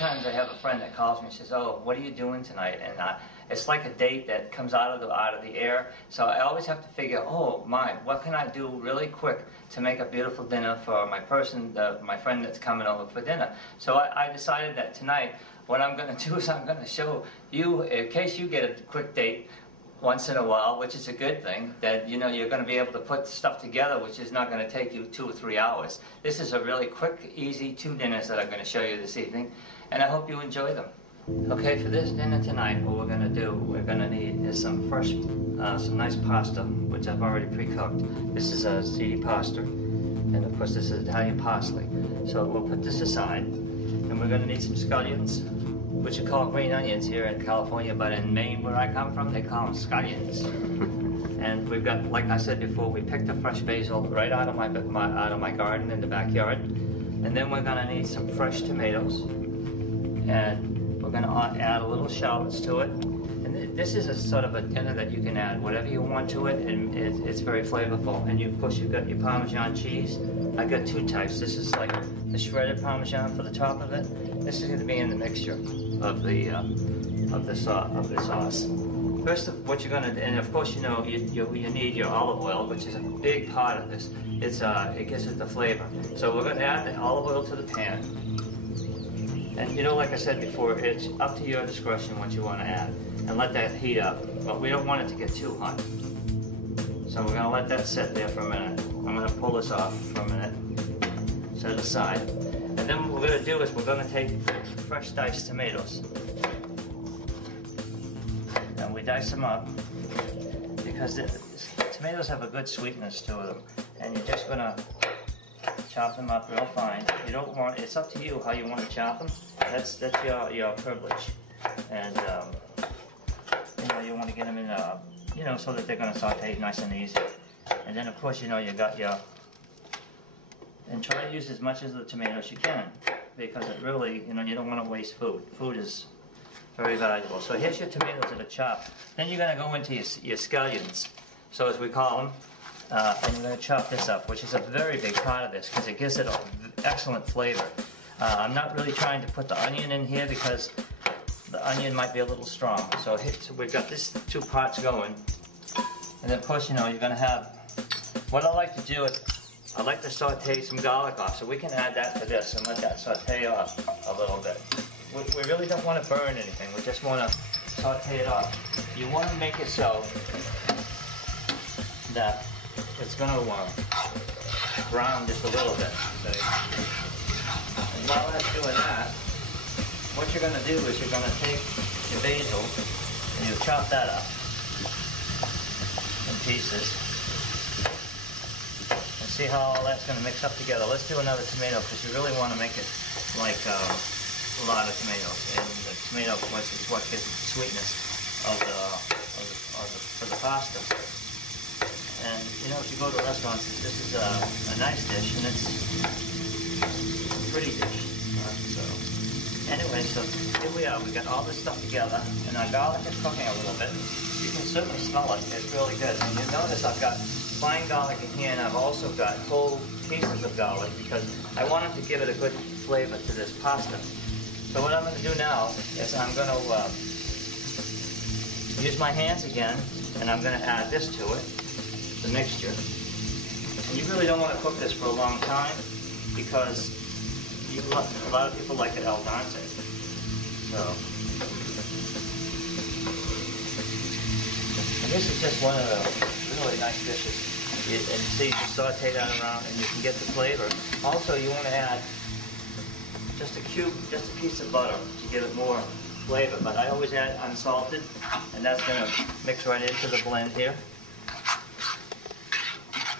times I have a friend that calls me and says, "Oh, what are you doing tonight?" And it's like a date that comes out of the air. So I always have to figure, oh my, what can I do really quick to make a beautiful dinner for my friend that's coming over for dinner. So I decided that tonight, what I'm going to do is I'm going to show you, in case you get a quick date once in a while, which is a good thing, that you're going to be able to put stuff together, which is not going to take you 2 or 3 hours. This is a really quick, easy 2 dinners that I'm going to show you this evening, and I hope you enjoy them. Okay, for this dinner tonight, what we're going to do, we're going to need is some fresh, some nice pasta, which I've already pre-cooked. This is a ziti pasta, and of course this is Italian parsley. So we'll put this aside, and we're going to need some scallions, which are called green onions here in California, but in Maine, where I come from, they call them scallions. And we've got, like I said before, we picked the fresh basil right out of my garden in the backyard. And then we're going to need some fresh tomatoes, and we're going to add a little shallots to it. And this is a sort of a dinner that you can add whatever you want to it, and it's very flavorful. And of course, you've got your Parmesan cheese. I got 2 types. This is like the shredded Parmesan for the top of it. This is going to be in the mixture of the sauce. First, what you're going to, and of course, you know, you need your olive oil, which is a big part of this. It gives it the flavor. So we're going to add the olive oil to the pan. And you know, like I said before, it's up to your discretion what you want to add, and let that heat up. But we don't want it to get too hot. So we're going to let that sit there for a minute. I'm going to pull this off for a minute, set it aside. And then what we're going to do is we're going to take fresh diced tomatoes. And we dice them up because the tomatoes have a good sweetness to them. And you're just going to chop them up real fine. You don't want, it's up to you how you want to chop them. That's your privilege. And you know, you want to get them in you know, so that they're going to saute nice and easy. And then of course, you know, you got your, and try to use as much of the tomatoes you can, because it really, you know, you don't want to waste food. Food is very valuable. So here's your tomatoes that are chopped. Then you're going to go into your scallions, so as we call them, and you're going to chop this up, which is a very big part of this because it gives it an excellent flavor. I'm not really trying to put the onion in here because the onion might be a little strong. So we've got these 2 parts going, and then of course, you know, you're going to have, what I like to do is, I like to saute some garlic off, so we can add that to this and let that saute off a little bit. We really don't want to burn anything, we just want to saute it off. You want to make it so that it's going to brown just a little bit. And while that's doing that, what you're going to do is you're going to take your basil and you chop that up in pieces. See how all that's going to mix up together. Let's do another tomato because you really want to make it like a lot of tomatoes, and the tomato is what gives it the sweetness for the pasta. And you know, if you go to restaurants, this is a nice dish, and it's a pretty dish. So anyway, so here we are. We got all this stuff together, and our garlic is cooking a little bit. You can certainly smell it. It's really good. And you notice I've got fine garlic in here, and I've also got whole pieces of garlic because I wanted to give it a good flavor to this pasta. So what I'm going to do now is I'm going to use my hands again, and I'm going to add this to it, the mixture. And you really don't want to cook this for a long time because a lot of people like it al dente. So, and this is just one of the really nice dishes. And see, you can saute that around and you can get the flavor. Also, you want to add just a piece of butter to give it more flavor. But I always add unsalted, and that's going to mix right into the blend here.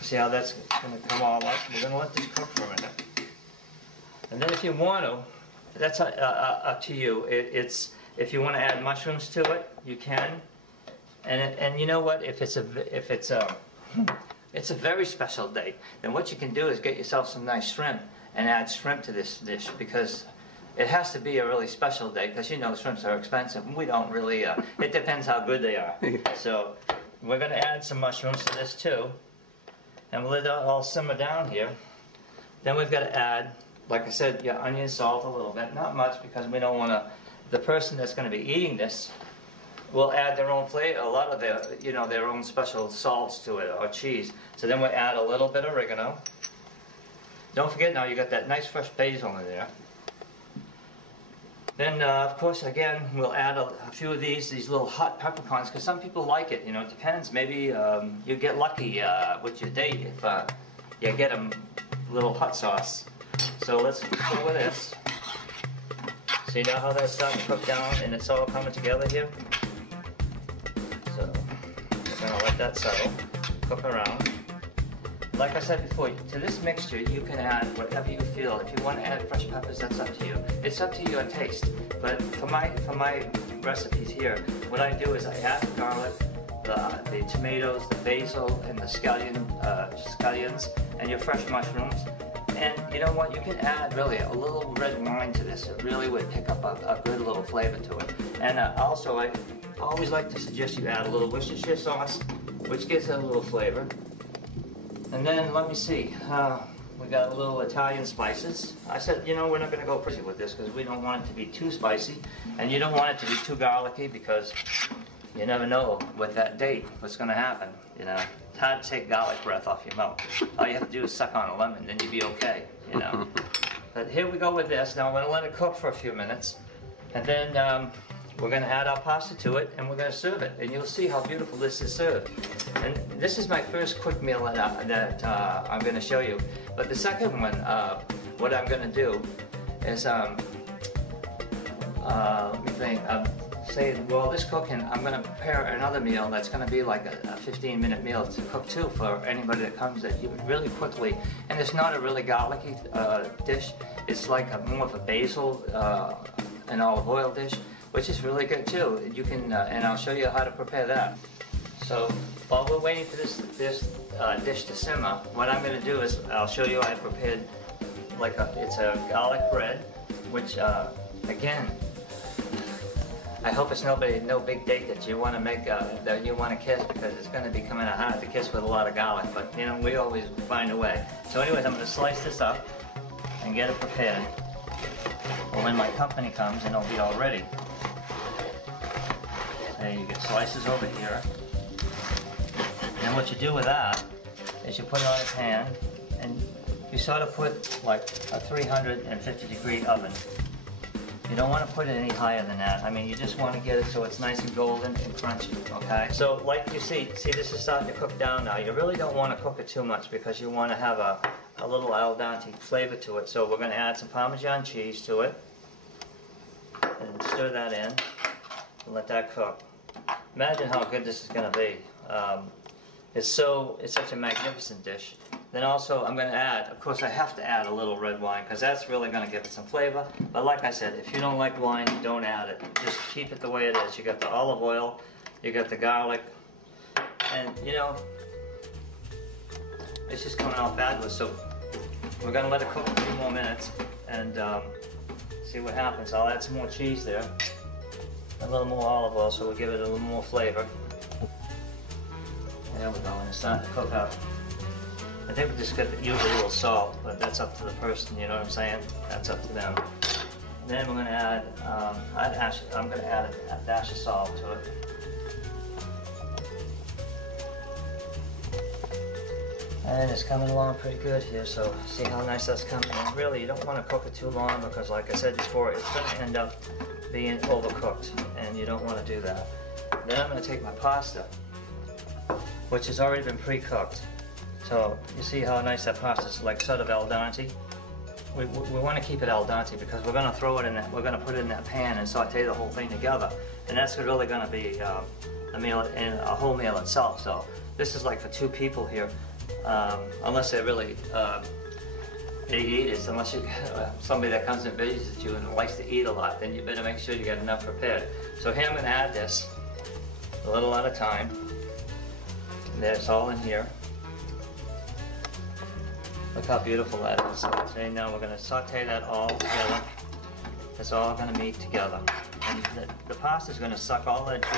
See how that's going to come all up? We're going to let this cook for a minute. And then if you want to, that's up to you. If you want to add mushrooms to it, you can. And you know what? If it's a very special day, then what you can do is get yourself some nice shrimp and add shrimp to this dish, because it has to be a really special day, because you know shrimps are expensive and we don't really, it depends how good they are. So we're going to add some mushrooms to this too, and we'll let it all simmer down here. Then we've got to add like I said, your onion salt a little bit, not much because we don't want to, the person that's going to be eating this will add their own flavor, a lot of their, you know, their own special salts to it or cheese. So then we'll add a little bit of oregano. Don't forget now you got that nice fresh basil in there. Then, of course, again, we'll add a few of these little hot peppercorns, because some people like it, you know, it depends. Maybe you get lucky with your date if you get them little hot sauce. So let's go with this. See now how that's starting to cook down and it's all coming together here? So, we're going to let that settle, cook around. Like I said before, to this mixture you can add whatever you feel. If you want to add fresh peppers, that's up to you. It's up to your taste. But for my recipes here, what I do is I add the garlic, the tomatoes, the basil, and the scallions, and your fresh mushrooms. And you know what? You can add really a little red wine to this. It really would pick up a good little flavor to it. And also, I always like to suggest you add a little Worcestershire sauce, which gives it a little flavor. And then, let me see, we got a little Italian spices. I said, you know, we're not going to go crazy with this because we don't want it to be too spicy. And you don't want it to be too garlicky because you never know with that date what's going to happen. You know, it's hard to take garlic breath off your mouth. All you have to do is suck on a lemon, then you'll be okay, you know. But here we go with this. Now, we're going to let it cook for a few minutes. And then we're going to add our pasta to it, and we're going to serve it. And you'll see how beautiful this is served. And this is my first quick meal that I'm going to show you. But the second one, what I'm going to do is, let me think, say, while this cooking, I'm going to prepare another meal that's going to be like a 15-minute meal to cook too for anybody that comes that you really quickly. And it's not a really garlicky dish. It's like more of a basil and olive oil dish, which is really good too. You can, and I'll show you how to prepare that. So while we're waiting for this dish to simmer, what I'm going to do is I'll show you I prepared like it's a garlic bread, which again, I hope it's no big date that you want to make that you want to kiss, because it's going to be coming out hard to kiss with a lot of garlic. But you know, we always find a way. So anyways, I'm going to slice this up and get it prepared. Well, when my company comes, and it'll be all ready. And you get slices over here. And what you do with that is you put it on a pan, and you sort of put like a 350-degree oven. You don't want to put it any higher than that. I mean, you just want to get it so it's nice and golden and crunchy, okay? So like you see this is starting to cook down now. You really don't want to cook it too much because you want to have a little al dente flavor to it. So we're going to add some Parmesan cheese to it and stir that in and let that cook. Imagine how good this is going to be. It's such a magnificent dish. Then also I'm going to add, of course I have to add a little red wine because that's really going to give it some flavor. But like I said, if you don't like wine, don't add it. Just keep it the way it is. You got the olive oil, you got the garlic, and you know, it's just coming out fabulous. So we're going to let it cook a few more minutes and see what happens. I'll add some more cheese there, a little more olive oil so we'll give it a little more flavor. There we go, and it's starting to cook up. I think we just got to use a little salt, but that's up to the person, you know what I'm saying? That's up to them. Then we're going to add, I'm going to add a dash of salt to it. And it's coming along pretty good here, so see how nice that's coming. And really, you don't want to cook it too long because, like I said before, it's going to end up being overcooked, and you don't want to do that. Then I'm going to take my pasta, which has already been pre-cooked. So you see how nice that pasta is, like sort of al dente. We want to keep it al dente because we're going to throw it in that. We're going to put it in that pan and saute the whole thing together, and that's really going to be a meal in a whole meal itself. So this is like for 2 people here, unless they're really big eaters. Unless you somebody that comes and visits you and likes to eat a lot, then you better make sure you got enough prepared. So here I'm going to add this a little at a time. That's all in here. Look how beautiful that is. So now we're going to saute that all together. It's all going to meet together. And the pasta is going to suck all that juice